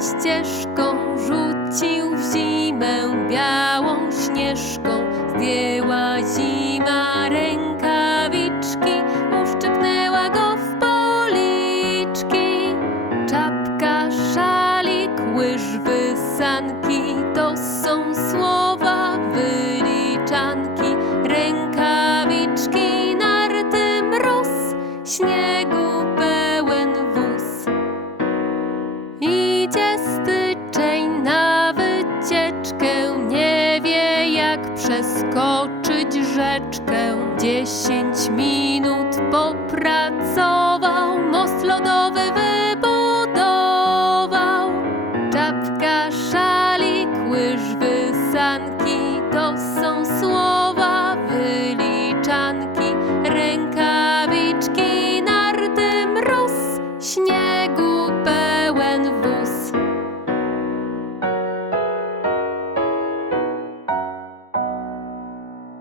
ścieżką, rzucił w zimę białą śnieżką. Zdjęła zima rękawiczki, uszczypnęła go w policzki. Czapka, szalik, łyżwy, sanki to są słowa wyliczanki. Rękawiczki, narty, mróz, śniegu idzie styczeń na wycieczkę, nie wie jak przeskoczyć rzeczkę. Dziesięć minut popracował, most lodowy wybudował, czapka, szalik, łyżwy.